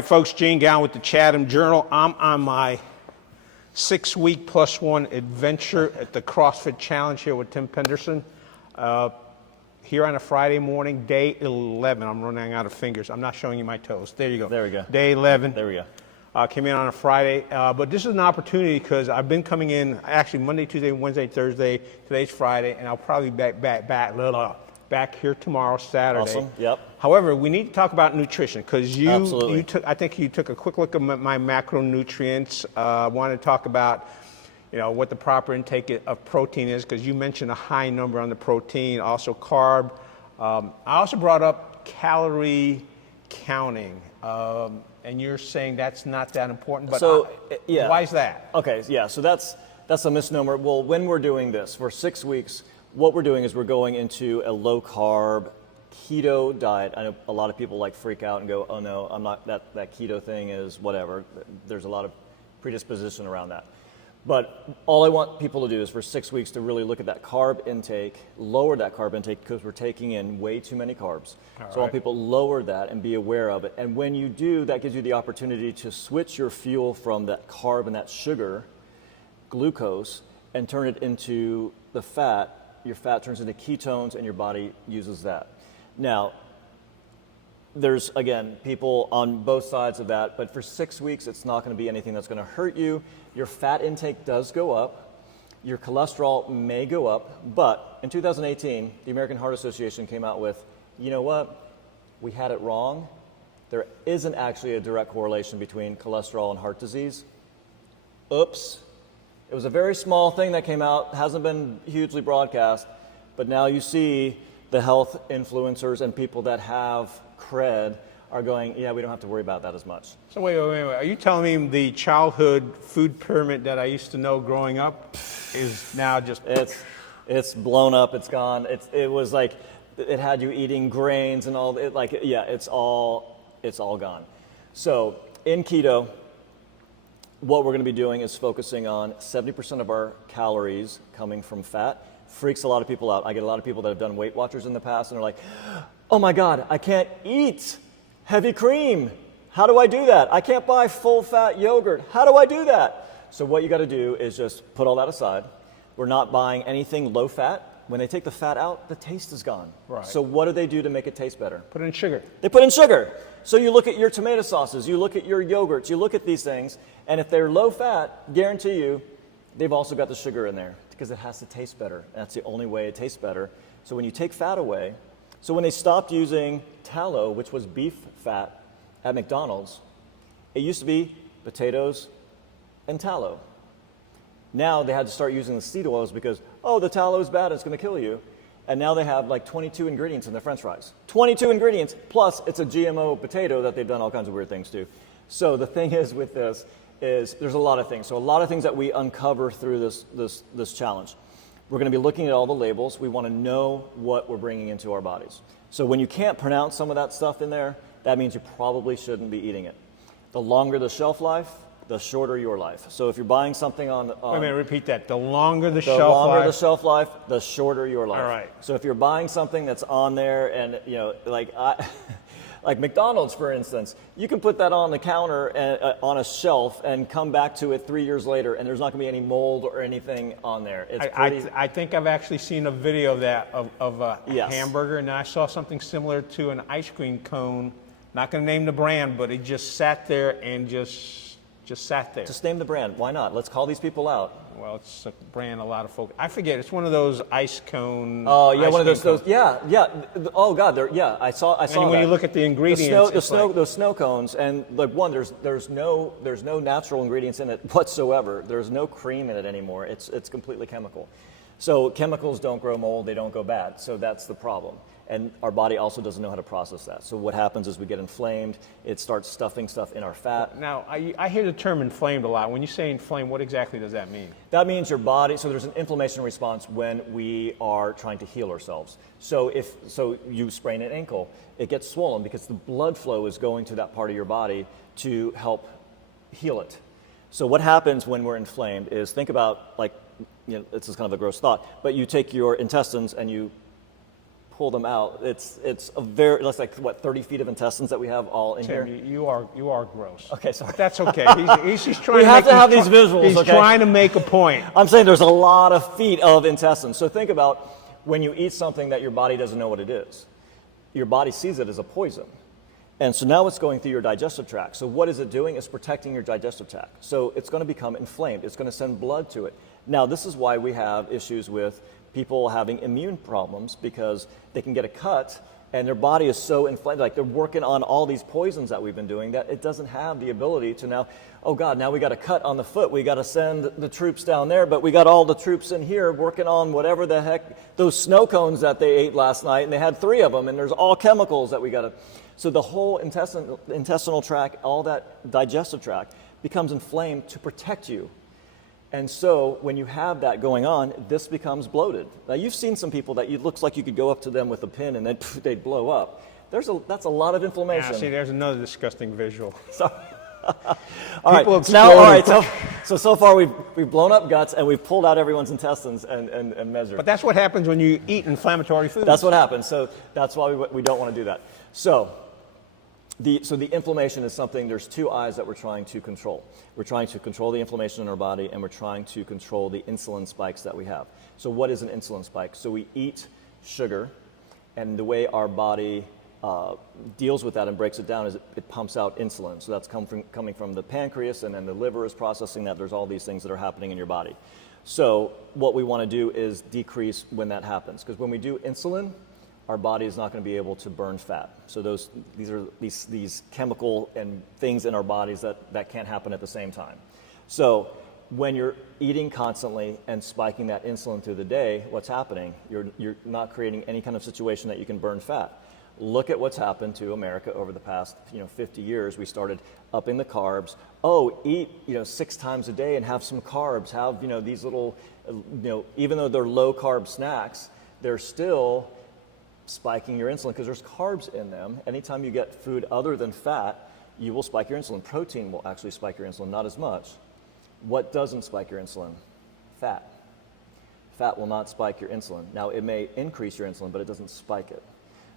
right, folks, Gene Gowan with the Chatham Journal. I'm on my 6-week +1 adventure at the CrossFit Challenge here with Tim Pedersen. Here on a Friday morning, day 11. I'm running out of fingers. I'm not showing you my toes. There you go. There we go. Day 11. There we go. Came in on a Friday, but this is an opportunity because I've been coming in actually Monday, Tuesday, Wednesday, Thursday. Today's Friday, and I'll probably be back here tomorrow, Saturday. Awesome. Yep. However, we need to talk about nutrition because Absolutely. I think you took a quick look at my macronutrients. I want to talk about, what the proper intake of protein is because you mentioned a high number on the protein, also carb. I also brought up calorie counting. And you're saying that's not that important, but why is that? Okay, yeah, so that's a misnomer. Well, when we're doing this, for 6 weeks, what we're doing is we're going into a low carb keto diet. I know a lot of people freak out and go, oh no, I'm not, that keto thing is whatever. There's a lot of predisposition around that. But all I want people to do is for 6 weeks to really look at that carb intake, lower that carb intake because we're taking in way too many carbs. So I want people to lower that and be aware of it. And when you do, that gives you the opportunity to switch your fuel from that carb and that sugar, glucose, and turn it into the fat. Your fat turns into ketones and your body uses that. Now, there's, again, people on both sides of that, but for 6 weeks, it's not going to be anything that's going to hurt you. Your fat intake does go up. Your cholesterol may go up, but in 2018, the American Heart Association came out with, you know what? We had it wrong. There isn't actually a direct correlation between cholesterol and heart disease. Oops. It was a very small thing that came out, hasn't been hugely broadcast, but now you see the health influencers and people that have cred are going, yeah, we don't have to worry about that as much. So wait. Are you telling me the childhood food pyramid that I used to know growing up is now just... It's blown up, it's gone. It was like, it had you eating grains and all, it's all gone. So in keto, what we're gonna be doing is focusing on 70% of our calories coming from fat. Freaks a lot of people out. I get a lot of people that have done Weight Watchers in the past and they're like, oh my God, I can't eat heavy cream. How do I do that? I can't buy full fat yogurt. How do I do that? So what you got to do is just put all that aside. We're not buying anything low fat. When they take the fat out, the taste is gone. Right. So what do they do to make it taste better? Put in sugar. They put in sugar. So you look at your tomato sauces, you look at your yogurts, you look at these things, and if they're low fat, guarantee you, they've also got the sugar in there because it has to taste better. That's the only way it tastes better. So when you take fat away, so when they stopped using tallow, which was beef fat at McDonald's, it used to be potatoes and tallow. Now they had to start using the seed oils because, the tallow is bad, it's going to kill you. And now they have 22 ingredients in their French fries. 22 ingredients, plus it's a GMO potato that they've done all kinds of weird things to. So the thing is with this is there's a lot of things. So a lot of things that we uncover through this challenge. We're going to be looking at all the labels. We want to know what we're bringing into our bodies. So when you can't pronounce some of that stuff in there, that means you probably shouldn't be eating it. The longer the shelf life, the shorter your life. So if you're buying something on Wait a minute, repeat that. The longer the shelf life. The longer the shelf life, the shorter your life. All right. So if you're buying something that's on there and, like McDonald's, for instance, you can put that on the counter and, on a shelf and come back to it 3 years later, and there's not going to be any mold or anything on there. I think I've actually seen a video of that of a Yes. hamburger, and I saw something similar to an ice cream cone. Not going to name the brand, but it just sat there and just sat there. Just name the brand. Why not? Let's call these people out. Well, it's a brand a lot of folks. I forget. It's one of those ice cone. Oh yeah, one of those. Cones. Yeah. Oh God, I saw And that. when you look at the ingredients, those snow cones, and there's no natural ingredients in it whatsoever. There's no cream in it anymore. It's completely chemical. So chemicals don't grow mold. They don't go bad. So that's the problem. And our body also doesn't know how to process that. So what happens is we get inflamed. It starts stuffing stuff in our fat. Now, I hear the term inflamed a lot. When you say inflamed, what exactly does that mean? That means your body, so there's an inflammation response when we are trying to heal ourselves. So you sprain an ankle, it gets swollen because the blood flow is going to that part of your body to help heal it. So what happens when we're inflamed is, think about this is kind of a gross thought, but you take your intestines and you pull them out, it's that's like what, 30 feet of intestines that we have all in Tim, here. you are gross. Okay, sorry. But that's okay. He's trying We to have make, to have these visuals, He's okay? trying to make a point. I'm saying there's a lot of feet of intestines. So think about when you eat something that your body doesn't know what it is. Your body sees it as a poison. And so now it's going through your digestive tract. So what is it doing? It's protecting your digestive tract. So it's going to become inflamed. It's going to send blood to it. Now, this is why we have issues with people having immune problems, because they can get a cut and their body is so inflamed, like they're working on all these poisons that we've been doing, that it doesn't have the ability to now, oh God, now we got a cut on the foot. We got to send the troops down there, but we got all the troops in here working on whatever the heck, those snow cones that they ate last night, and they had 3 of them, and there's all chemicals that we got to. So the whole intestinal tract, all that digestive tract becomes inflamed to protect you. And so when you have that going on, this becomes bloated. Now you've seen some people that it looks like you could go up to them with a pin and then they'd blow up. That's a lot of inflammation. See, there's another disgusting visual. Sorry. All right. People Now, all right. exploding. So far we've blown up guts and we've pulled out everyone's intestines and measured. But that's what happens when you eat inflammatory foods. That's what happens. So that's why we don't want to do that. So the inflammation is something, there's 2 eyes that we're trying to control. We're trying to control the inflammation in our body, and we're trying to control the insulin spikes that we have. So what is an insulin spike? So we eat sugar, and the way our body deals with that and breaks it down is it pumps out insulin. So that's coming from the pancreas, and then the liver is processing that. There's all these things that are happening in your body. So what we want to do is decrease when that happens, because when we do insulin, our body is not going to be able to burn fat. So these are these chemical and things in our bodies that can't happen at the same time. So when you're eating constantly and spiking that insulin through the day, what's happening? You're not creating any kind of situation that you can burn fat. Look at what's happened to America over the past 50 years. We started upping the carbs. Oh, eat 6 times a day and have some carbs. Have these little even though they're low carb snacks, they're still spiking your insulin because there's carbs in them. Anytime you get food other than fat, you will spike your insulin. Protein will actually spike your insulin, not as much. What doesn't spike your insulin? Fat. Fat will not spike your insulin. Now, it may increase your insulin, but it doesn't spike it.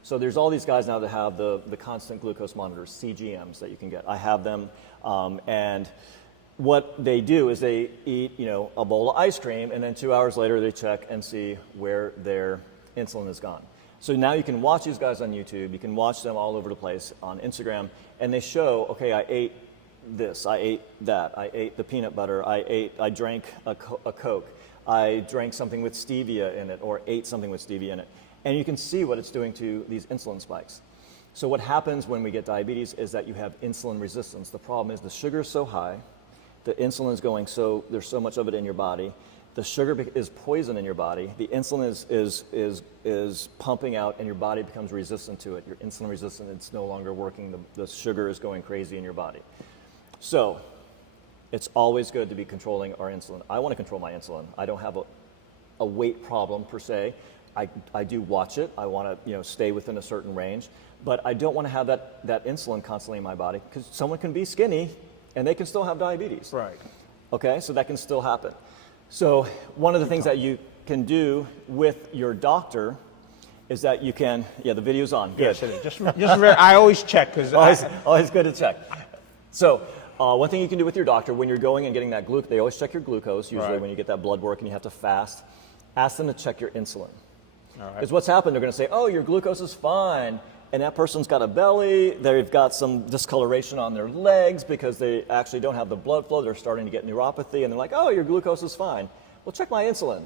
So there's all these guys now that have the constant glucose monitors, CGMs, that you can get. I have them, and what they do is they eat, a bowl of ice cream, and then 2 hours later they check and see where their insulin is gone. So now you can watch these guys on YouTube, you can watch them all over the place on Instagram, and they show, okay, I ate this, I ate that, I ate the peanut butter, I drank a Coke, I drank something with stevia in it, or ate something with stevia in it. And you can see what it's doing to these insulin spikes. So what happens when we get diabetes is that you have insulin resistance. The problem is the sugar is so high, the insulin is going there's so much of it in your body. The sugar is poison in your body. The insulin is pumping out, and your body becomes resistant to it. You're insulin resistant. It's no longer working. The sugar is going crazy in your body. So it's always good to be controlling our insulin. I want to control my insulin. I don't have a weight problem per se. I do watch it. I want to stay within a certain range, but I don't want to have that insulin constantly in my body, because someone can be skinny and they can still have diabetes. Right. Okay, so that can still happen. So one of the things that you can do with your doctor is that you can, the video's on. Good. Yes, it is. Just I always check, because always good to check. So one thing you can do with your doctor when you're going and getting that glucose, they always check your glucose, usually when you get that blood work and you have to fast. Ask them to check your insulin. Because what's happened, they're going to say, oh, your glucose is fine. And that person's got a belly, they've got some discoloration on their legs because they actually don't have the blood flow, they're starting to get neuropathy, and they're like, oh, your glucose is fine. Well, check my insulin.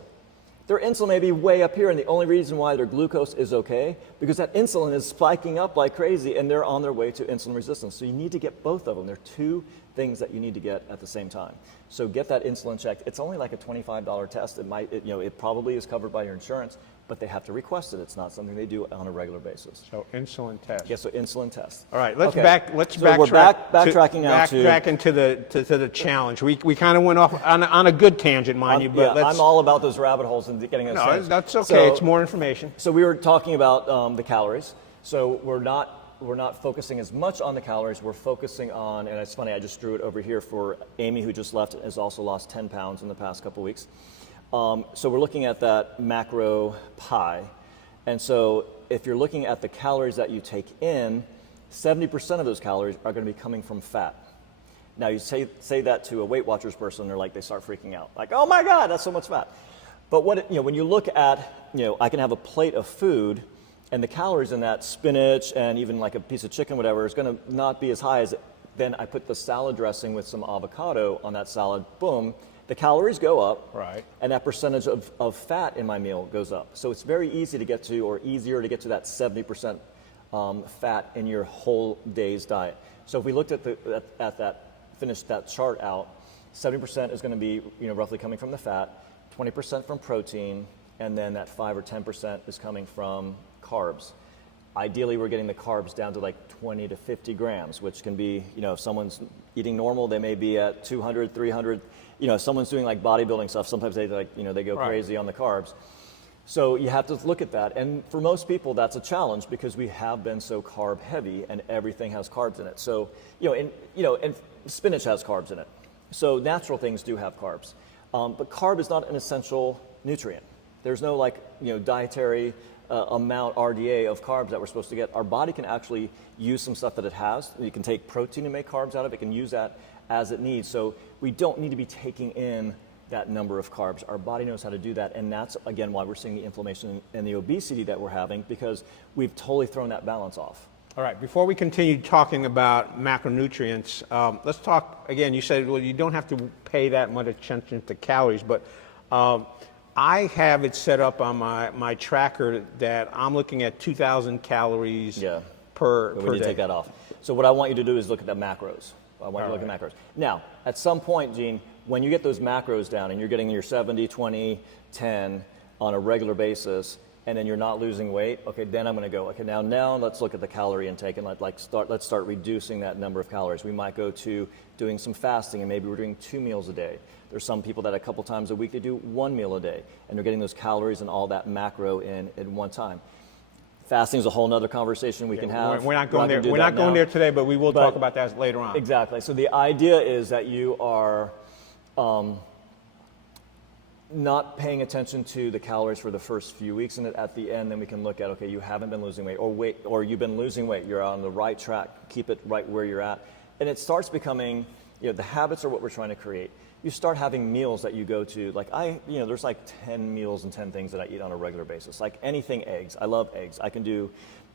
Their insulin may be way up here, and the only reason why their glucose is okay, because that insulin is spiking up like crazy, and they're on their way to insulin resistance. So you need to get both of them. There are 2 things that you need to get at the same time. So get that insulin checked. It's only like a $25 test. It probably is covered by your insurance, but they have to request it. It's not something they do on a regular basis. So insulin test. Yeah, so insulin test. All right, let's okay. backtrack. We're backtracking to the challenge. We kind of went off on a good tangent, mind you, but I'm all about those rabbit holes and getting us. No, that's okay. It's more information. So we were talking about the calories. So we're not focusing as much on the calories. We're focusing on, and it's funny, I just drew it over here for Amy, who just left, has also lost 10 pounds in the past couple weeks. So we're looking at that macro pie, And so if you're looking at the calories that you take in, 70% of those calories are going to be coming from fat. Now you say that to a Weight Watchers person, they start freaking out. Like, oh my God, that's so much fat. But when you look at, I can have a plate of food and the calories in that spinach and even like a piece of chicken, whatever, is going to not be as high as then I put the salad dressing with some avocado on that salad, boom, the calories go up, right, and that percentage of fat in my meal goes up. So it's very easy to get to, or easier to get to that 70% fat in your whole day's diet. So if we looked at that, finished that chart out, 70% is going to be roughly coming from the fat, 20% from protein, and then that 5 or 10% is coming from carbs. Ideally, we're getting the carbs down to like 20 to 50 grams, which can be, if someone's eating normal, they may be at 200, 300. If someone's doing like bodybuilding stuff, sometimes they they go crazy on the carbs. So you have to look at that. And for most people, that's a challenge because we have been so carb heavy and everything has carbs in it. So, and spinach has carbs in it. So natural things do have carbs. But carb is not an essential nutrient. There's no dietary amount RDA of carbs that we're supposed to get. Our body can actually use some stuff that it has. You can take protein and make carbs out of it. It can use that as it needs. So we don't need to be taking in that number of carbs. Our body knows how to do that. And that's, again, why we're seeing the inflammation and the obesity that we're having, because we've totally thrown that balance off. All right, before we continue talking about macronutrients, let's talk, again, you said, well, you don't have to pay that much attention to calories, but I have it set up on my tracker that I'm looking at 2,000 calories per We need day. to take that off. So what I want you to do is look at the macros. I want you to look at macros. Now, at some point, Gene, when you get those macros down and you're getting your 70, 20, 10 on a regular basis, and then you're not losing weight, okay, then I'm going to go, okay, now let's look at the calorie intake and let's start reducing that number of calories. We might go to doing some fasting, and maybe we're doing 2 meals a day. There's some people that a couple times a week they do 1 meal a day, and they're getting those calories and all that macro in one time. Fasting is a whole nother converation we can have. We're not going there. We're not going there today, but we will talk about that later on. Exactly. So the idea is that you are not paying attention to the calories for the first few weeks, and at the end, then we can look at, okay, you haven't been losing weight, or you've been losing weight. You're on the right track. Keep it right where you're at, and it starts becoming, the habits are what we're trying to create. You start having meals that you go to, there's like 10 meals and 10 things that I eat on a regular basis. Like anything eggs. I love eggs. I can do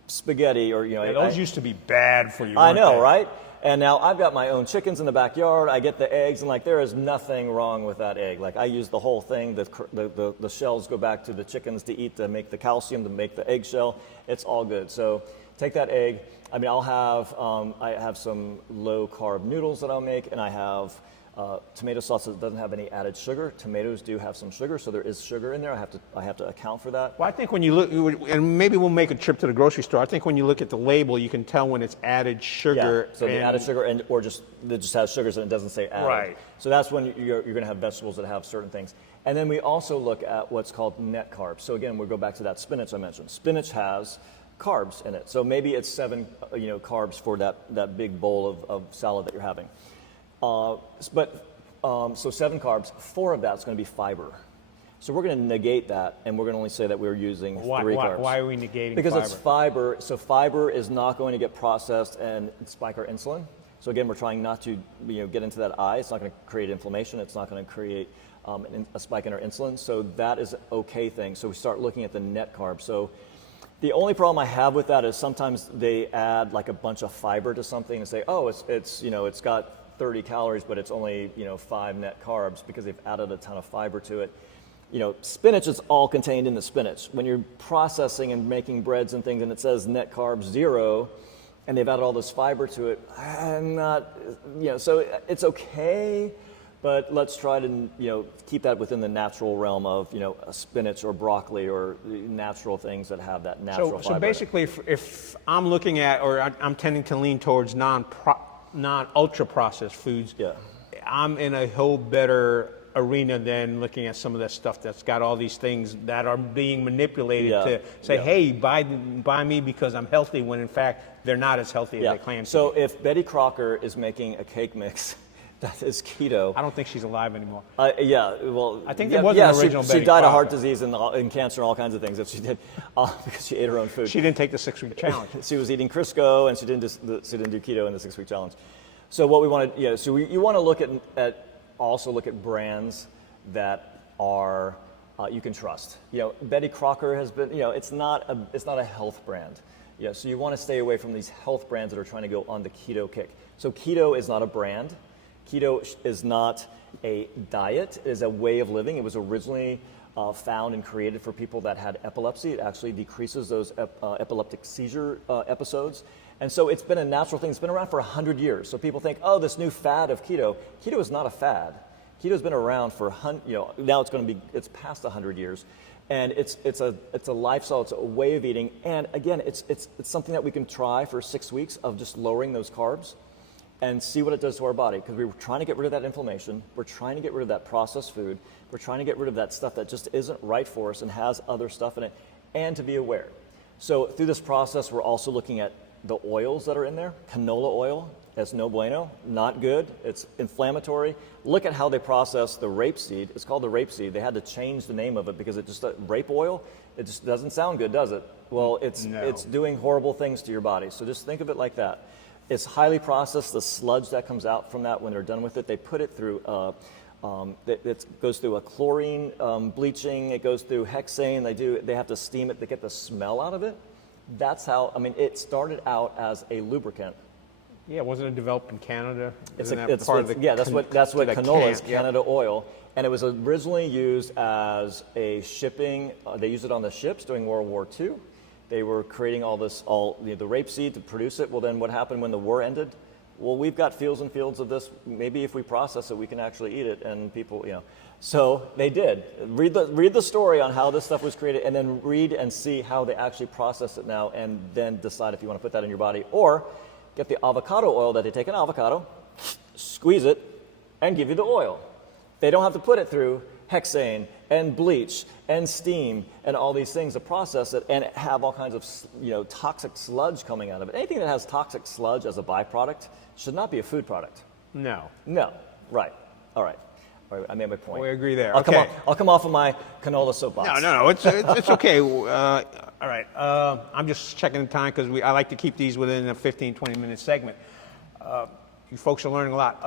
spaghetti or, those used to be bad for you. I know, right? And now I've got my own chickens in the backyard. I get the eggs, and there is nothing wrong with that egg. I use the whole thing. The shells go back to the chickens to eat, to make the calcium, to make the eggshell. It's all good. So take that egg. I have some low carb noodles that I'll make, and I have tomato sauce that doesn't have any added sugar. Tomatoes do have some sugar, so there is sugar in there. I have to account for that. Well, I think when you look, and maybe we'll make a trip to the grocery store. I think when you look at the label, you can tell when it's added sugar. Yeah, so the added sugar, or it just has sugars and it doesn't say added. Right. So that's when you're going to have vegetables that have certain things. And then we also look at what's called net carbs. So again, we'll go back to that spinach I mentioned. Spinach has carbs in it. So maybe it's 7 carbs for that big bowl of salad that you're having. So 7 carbs, 4 of that's going to be fiber. So we're going to negate that, and we're going to only say that we're using 3 carbs. Why are we negating because fiber? It's fiber. So fiber is not going to get processed and spike our insulin. So again, we're trying not to get into that eye. It's not going to create inflammation. It's not going to create a spike in our insulin. So that is an okay thing. So we start looking at the net carbs. So the only problem I have with that is sometimes they add like a bunch of fiber to something and say, oh, it's got 30 calories, but it's only 5 net carbs because they've added a ton of fiber to it. Spinach is all contained in the spinach. When you're processing and making breads and things, and it says net carbs 0, and they've added all this fiber to it, I'm not, so it's okay, but let's try to keep that within the natural realm of a spinach or broccoli or natural things that have that natural fiber. So basically, if I'm looking at, or I'm tending to lean towards non-ultra processed foods, I'm in a whole better arena than looking at some of that stuff that's got all these things that are being manipulated to say, hey, buy me because I'm healthy, when in fact they're not as healthy as they claim to So be. if Betty Crocker is making a cake mix That is keto. I don't think she's alive anymore. Yeah, well, I think there was an original she Betty died of Crocker. heart disease and cancer and all kinds of things if she did, because she ate her own food. She didn't take the 6-week challenge. She was eating Crisco, and she didn't do keto in the 6-week challenge. So what we wanted, you want to look look at brands that are you can trust. Betty Crocker has been, it's not a health brand. So you want to stay away from these health brands that are trying to go on the keto kick. So keto is not a brand. Keto is not a diet. It is a way of living. It was originally found and created for people that had epilepsy. It actually decreases those epileptic seizure episodes. And so it's been a natural thing. It's been around for 100 years. So people think, oh, this new fad of keto. Keto is not a fad. Keto's been around for now it's past 100 years, and it's a lifestyle. It's a way of eating, and again, it's something that we can try for 6 weeks of just lowering those carbs, and see what it does to our body. Because we were trying to get rid of that inflammation. We're trying to get rid of that processed food. We're trying to get rid of that stuff that just isn't right for us and has other stuff in it, and to be aware. So through this process, we're also looking at the oils that are in there. Canola oil, that's no bueno, not good. It's inflammatory. Look at how they process the rapeseed. It's called the rapeseed. They had to change the name of it because it just rape oil. It just doesn't sound good, does it? Well, it's doing horrible things to your body. So just think of it like that. It's highly processed. The sludge that comes out from that when they're done with it, they put it through. It goes through a chlorine bleaching. It goes through hexane. They have to steam it to get the smell out of it. That's how. It started out as a lubricant. Yeah, wasn't it developed in Canada? That's what canola is, Canada oil. And it was originally used as a shipping. They used it on the ships during World War II. They were creating the rapeseed to produce it. Well, then what happened when the war ended? Well, we've got fields and fields of this. Maybe if we process it, we can actually eat it. And people, So they did. Read the story on how this stuff was created, and then read and see how they actually process it now, and then decide if you want to put that in your body. Or get the avocado oil that they take an avocado, squeeze it, and give you the oil. They don't have to put it through hexane and bleach and steam and all these things to process it and have all kinds of toxic sludge coming out of it. Anything that has toxic sludge as a byproduct should not be a food product. No. Right. All right, I made my point. We agree there. I'll come off of my canola soapbox. No, it's okay. All right, I'm just checking the time because I like to keep these within a 15, 20-minute segment. You folks are learning a lot.